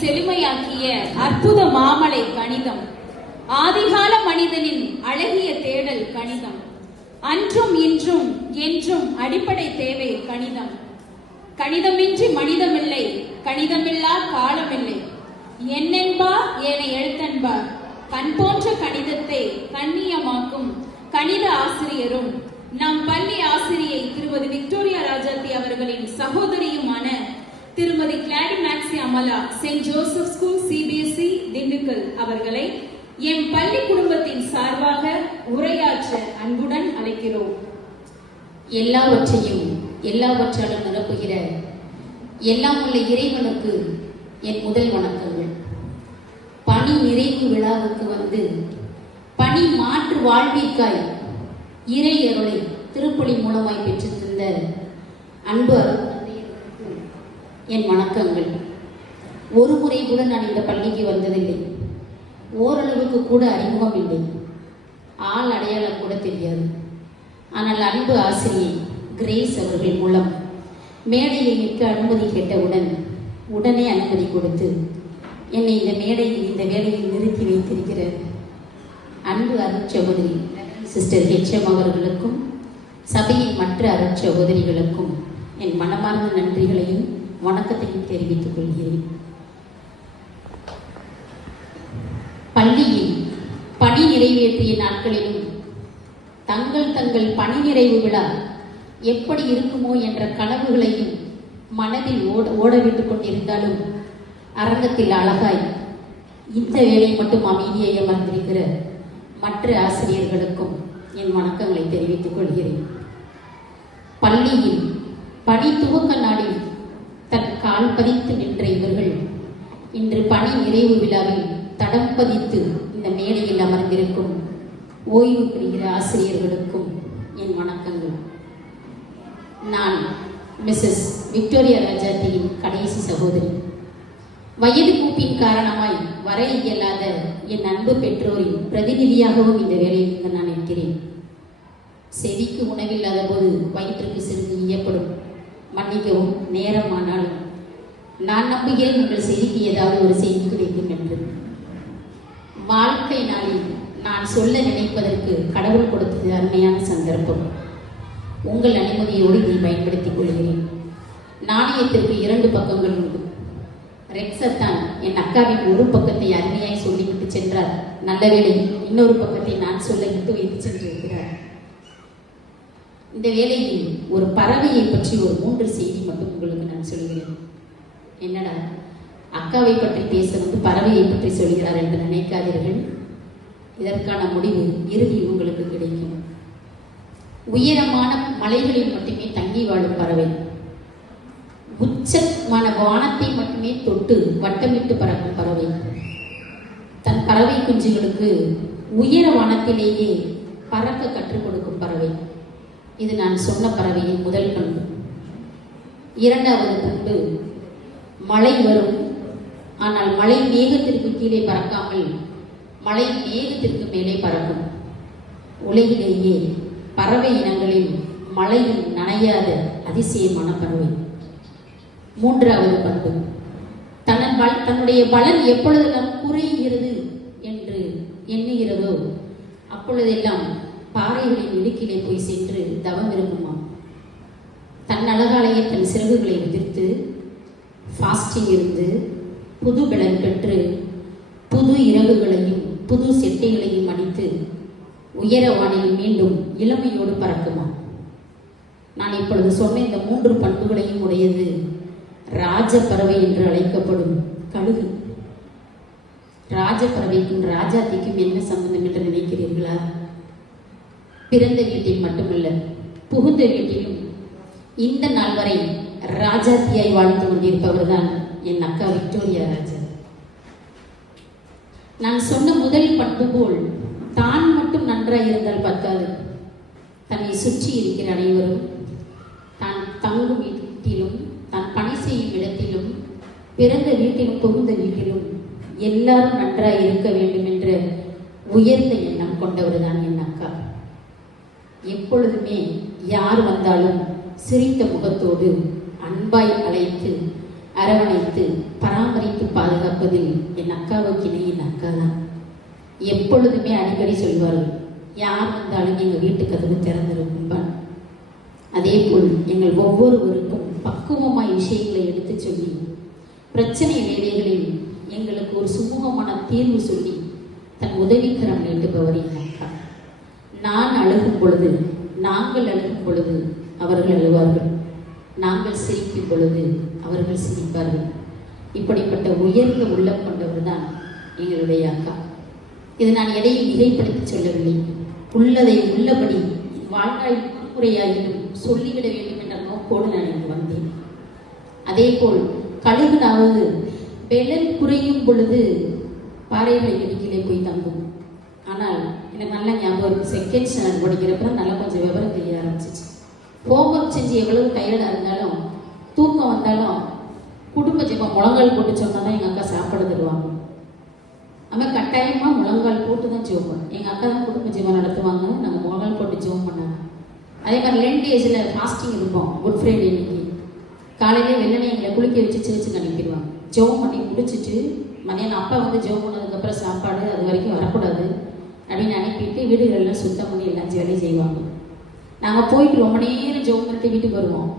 செழுமையாக்கிய அற்புத மாமலை கணிதம், ஆதிகால மனிதனின் அழகிய தேடல் கணிதம், அன்றும் இன்றும் என்றும் அடிப்படை தேவை கணிதம். கணிதமின்றி மனிதமில்லை, கணிதமில்லா காலமில்லை. என்னென்பார் ஏனை எழுத்தன்பார், கண் போன்ற கணிதத்தை கண்ணியமாக்கும் கணித ஆசிரியரும் நம் பள்ளி ஆசிரியை திருமதி விக்டோரியா ராஜாத்தி அவர்களின் சகோதரியுமான திருமதி Gladys Maxi Amala, Saint Joseph school CBSE Dindigul அவர்களை என் பள்ளி குடும்பத்தின் சார்பாக உரையாற்ற அன்புடன் அழைக்கிறோம். எல்லாவற்றையும் எல்லாவற்றாலும் நிரப்புகிற எல்லாம் உள்ள இறைவனுக்கு என் முதல் வணக்கங்கள். பணி நிறைவு விழாவுக்கு வந்து பணி மாற்று வாழ்விற்காய் இறை அருளை திருப்பலி மூலமாய் பெற்று தந்த அன்பு என் வணக்கங்கள். ஒரு முறை கூட நான் இந்த பள்ளிக்கு வந்ததில்லை, ஓரளவுக்கு கூட அறிமுகம் இல்லை, ஆள் அடையாளம் கூட தெரியாது. ஆனால் அன்பு ஆசிரியை கிரேஸ் அவர்கள் மூலம் மேடையில் நிற்க அனுமதி கேட்டவுடன் உடனே அனுமதி கொடுத்து என்னை இந்த மேடையில் இந்த வேலையில் நிறுத்தி வைத்திருக்கிறார் அன்பு அருட்சகோதரி சிஸ்டர் HM அவர்களுக்கும் சபையின் மற்ற அருட்சகோதரிகளுக்கும் என் மனமார்ந்த நன்றிகளையும் வணக்கத்தையும் தெரிவித்துக் கொள்கிறேன். பள்ளியில் பணி நிறைவேற்றிய நாட்களிலும் தங்கள் தங்கள் பணி நிறைவு விழா எப்படி இருக்குமோ என்ற கனவுகளையும் மனதில் ஓடவிட்டுக் கொண்டிருந்தாலும் அரங்கத்தில் அழகாய் இந்த வேலை மட்டும் அமைதியை அமர்ந்திருக்கிற மற்ற ஆசிரியர்களுக்கும் என் வணக்கங்களை தெரிவித்துக் கொள்கிறேன். பள்ளியில் பணி துவக்க நாளில் தன் கால் பதித்து நின்ற இவர்கள் இன்று பணி நிறைவு விழாவில் தடம் பதித்து இந்த மேடையில் அமர்ந்திருக்கும் ஓய்வு பெறுகிற ஆசிரியர்களுக்கும் என் வணக்கங்கள். நான் மிஸ்ஸஸ் விக்டோரியா ராஜாத்தியின் கடைசி சகோதரி. வயது மூப்பின் காரணமாய் வர இயலாத என் அன்பு பெற்றோரின் பிரதிநிதியாகவும் இந்த வேலையில் நான் இருக்கிறேன். செவிக்கு உணவில்லாத போது வயிற்றுக்கு சிறிது ஈயப்படும், மன்னிக்கவும், நேரமானாலும் நான் நம்புகிறேன் உங்கள் செய்திக்கு ஏதாவது ஒரு செய்தி கிடைக்கும் என்று. வாழ்க்கை நாளில் நான் சொல்ல நினைப்பதற்கு கடவுள் கொடுத்தது அருமையான சந்தர்ப்பம். உங்கள் அனுமதியோடு இதை பயன்படுத்திக் கொள்கிறேன். நாணயத்திற்கு 2 பக்கங்கள் உண்டு. ரெக்ஸத்தான் என் அக்காவின் ஒரு பக்கத்தை அருமையாய் சொல்லிவிட்டு சென்றார். நல்ல வேளை இன்னொரு பக்கத்தை நான் சொல்ல விட்டு வைத்து சென்றிருக்கிறார். இந்த வேளையில் ஒரு பறவையை பற்றி ஒரு 3 செய்தி மட்டும் உங்களுக்கு நான் சொல்கிறேன். என்னடா அக்காவை பற்றி பேச வந்து பறவையை பற்றி சொல்கிறார் என்று நினைக்காதீர்கள். இதற்கான முடிவு இறுதியில் உங்களுக்கு கிடைக்கும். உயரமான மலைகளில் மட்டுமே தங்கி வாழும் பறவை, உச்சமான வானத்தை மட்டுமே தொட்டு வட்டமிட்டு பறக்கும் பறவை, தன் பறவை குஞ்சுகளுக்கு உயர வானத்திலேயே பறக்க கற்றுக் கொடுக்கும் பறவை. இது நான் சொன்ன பறவையின் முதல் பண்பு. 2வது பண்பு, மழை வரும், ஆனால் மழை மேகத்திற்கு கீழே பறக்காமல் மழை மேகத்திற்கு மேலே பறக்கும். உலகிலேயே பறவை இனங்களில் மழையில் நனையாத அதிசயமான பறவை. 3வது பண்பு, தன்னுடைய பலன் எப்பொழுதெல்லாம் குறைகிறது என்று எண்ணுகிறதோ அப்பொழுதெல்லாம் பாறைகளின் இடுக்கிலே போய் சென்று தவம் இருக்குமா. தன் அழகாலேயே தன் சிறகுகளை உதிர்த்து ஃபாஸ்டிங் இருந்து புது பலன் பெற்று புது இறகுகளையும் புது செட்டைகளையும் அடித்து உயர வானில் மீண்டும் இளமையோடு பறக்குமா. நான் இப்பொழுது சொன்ன இந்த 3 பண்புகளையும் உடையது ராஜப்பறவை என்று அழைக்கப்படும் கழுகு. ராஜப்பறவைக்கும் ராஜாத்திக்கும் என்ன சம்பந்தம் என்று நினைக்கிறீர்களா? பிறந்த வீட்டில் மட்டுமல்ல, புகுந்த வீட்டிலும் இந்த நாள் வரை ராஜாத்தியாய் வாழ்ந்து கொண்டிருப்பவர் தான் என் அக்கா விக்டோரியா ராஜா. நான் சொன்ன முதல் பண்பு போல் தான் மட்டும் நன்றாக இருந்தால் பத்தாது, தன்னை சுற்றி இருக்கிற அனைவரும் தான் தங்கும் வீட்டிலும் தான் பணி செய்யும் இடத்திலும் பிறந்த வீட்டிலும் புகுந்த வீட்டிலும் எல்லாரும் நன்றாக இருக்க வேண்டும் என்ற உயர்ந்த எண்ணம் கொண்டவர் தான் என் அக்கா. எப்பொழுதுமே யார் வந்தாலும் சிரித்த முகத்தோடு அன்பாய் அழைத்து அரவணைத்து பராமரித்து பாதுகாப்பதில் என் அக்காவுக்கு இணை என் அக்கா தான். எப்பொழுதுமே அடிக்கடி சொல்வார்கள், யார் வந்தாலும் எங்கள் வீட்டு கதவு திறந்திருக்கும்பான். அதே போல் எங்கள் ஒவ்வொருவருக்கும் பக்குவமாய் விஷயங்களை எடுத்து சொல்லி பிரச்சனை வேலைகளில் எங்களுக்கு ஒரு சுமூகமான தீர்வு சொல்லி தன் உதவிக்கரம் நீட்டுபவர் என் அக்கா. நான் அழுகும் பொழுது, நாங்கள் அழுகும் பொழுது அவர்கள் அழுவார்கள், நாங்கள் சிரிக்கும் பொழுது அவர்கள் சிரிப்பார்கள். இப்படிப்பட்ட உயர்ந்த உள்ளம் கொண்டவர் தான் எங்களுடைய அக்கா. இது நான் எதையும் மிகைப்படுத்தி சொல்லவில்லை. உள்ளதை உள்ளபடி வாழ்நாள் முறையாகிலும் சொல்லிவிட வேண்டும் என்ற நோக்கோடு நான் இங்கு வந்தேன். அதே போல் கழுகுனாவது பெலன் குறையும் பொழுது பாறைகளை இடுக்கிலே போய் தங்கும். ஆனால் எனக்கு நல்ல ஞாபகம் இருக்கு, செகண்ட் ஸ்டாண்டர்ட் படிக்கிறப்ப நல்லா கொஞ்சம் விவரம் தெரிய ஆரம்பிச்சிச்சு. ஹோம்ஒர்க் செஞ்சு எவ்வளவு டயர்டாக இருந்தாலும் தூக்கம் வந்தாலும் குடும்ப ஜெபம் முழங்கால் போட்டு சொன்னால் தான் எங்கள் அக்கா சாப்பாடு தருவாங்க. நம்ம கட்டாயமாக முழங்கால் போட்டு தான் ஜெபம். எங்கள் அக்கா தான் குடும்ப ஜெபம் நடத்துவாங்க, நாங்கள் முழங்கால் போட்டு ஜெபம் பண்ணாங்க. அதே மாதிரி லென்ட் டேஸில் ஃபாஸ்டிங் இருப்போம். குட் ஃப்ரைடே இன்னைக்கு காலையிலே வெள்ளனை எங்களை குளிக்க வச்சு சிரிச்சு அனுப்பிடுவாங்க. ஜெபம் பண்ணி முடிச்சுட்டு மதியானம் அப்பா வந்து ஜெபம் பண்ணதுக்கப்புறம் சாப்பாடு அது வரைக்கும் வரக்கூடாது அப்படின்னு அனுப்பிட்டு வீடுகளெல்லாம் சுத்தம் பண்ணி எல்லாம் வேலையும் செய்வாங்க. நாங்கள் போயிட்டு ரொம்ப நேரம் ஜெபம் பண்ணிட்டு வீட்டுக்கு வருவோம்.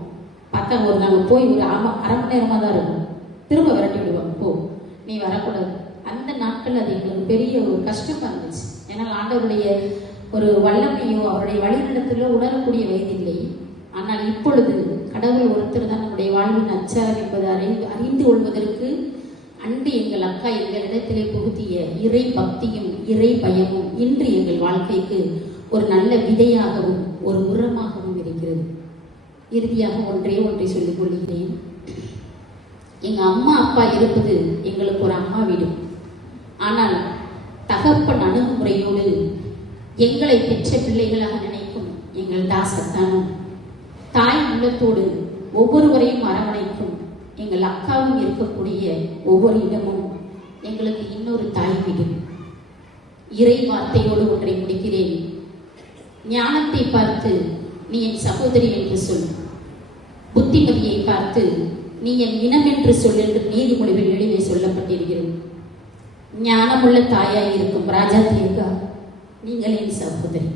பார்த்தா ஒரு நாங்கள் போய் ஒரு அரை மணி நேரமாக தான் இருக்கும், திரும்ப விரட்டி விடுவாங்க, போ நீ வரக்கூடாது. அந்த நாட்கள் அது எங்களுக்கு பெரிய ஒரு கஷ்டமாக இருந்துச்சு. ஏன்னா ஆண்டவருடைய ஒரு வல்லமையோ அவருடைய வழிநடத்தலோ உணரக்கூடிய வயதில்லை. ஆனால் இப்பொழுது கடவுள் ஒருத்தர் தான் நம்முடைய வாழ்வின் அச்சாரம் என்பதை அறிந்து கொள்வதற்கு அன்று எங்கள் அக்கா எங்களிடத்திலே புகுத்திய இறை பக்தியும் இறை பயமும் இன்று எங்கள் வாழ்க்கைக்கு ஒரு நல்ல விதையாகவும் ஒரு உரமாகவும் இருக்கிறது. இறுதியாக ஒன்றை சொல்லிக் கொள்கிறேன். எங்கள் அம்மா அப்பா இருப்பது எங்களுக்கு ஒரு அம்மா வீடு. ஆனால் தகப்பன் அணுகுமுறையோடு எங்களை பெற்ற பிள்ளைகளாக நினைக்கும் எங்கள் தாசத்தானும் தாய் உள்ளத்தோடு ஒவ்வொருவரையும் அரவணைக்கும் எங்கள் அக்காவும் இருக்கக்கூடிய ஒவ்வொரு இடமும் எங்களுக்கு இன்னொரு தாய் வீடு. இறை வார்த்தையோடு ஒன்றை முடிக்கிறேன். ஞானத்தை பார்த்து நீ என் சகோதரி என்று சொல், புத்திமதியை பார்த்து நீ என் இனம் என்று சொல் என்று நீதிமொழிகள் எழுதி சொல்லப்பட்டிருக்கிறது. ஞானமுள்ள தாயாய் இருக்கும் ராஜாத்தியக்கா, நீங்கள் என் சகோதரி.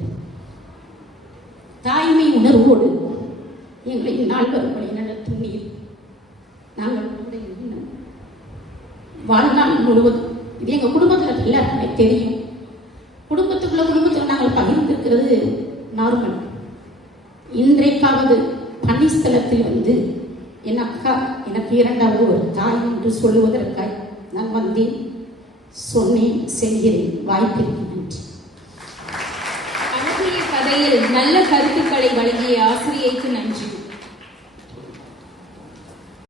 தாய்மை உணர்வோடு எங்களை நாள் வரை நடத்தும் நீர். நாங்கள் வாழ்நாள் முழுவதும் இது எங்கள் குடும்பத்தில் எல்லாருக்குமே தெரியும். குடும்பத்தில் நாங்கள் பகிர்ந்திருக்கிறது நார்மல். இன்றைக்காவது பணிஸ்தலத்தில் வந்து என் அக்கா எனக்கு இரண்டாவது ஒரு தாய் என்று சொல்லுவதற்காக நான் வந்தேன், சொன்னேன், செய்கிறேன். வாய்ப்பிற்கு நன்றி. அழகிய கதையில் நல்ல கருத்துக்களை வழங்கிய ஆசிரியைக்கு நன்றி.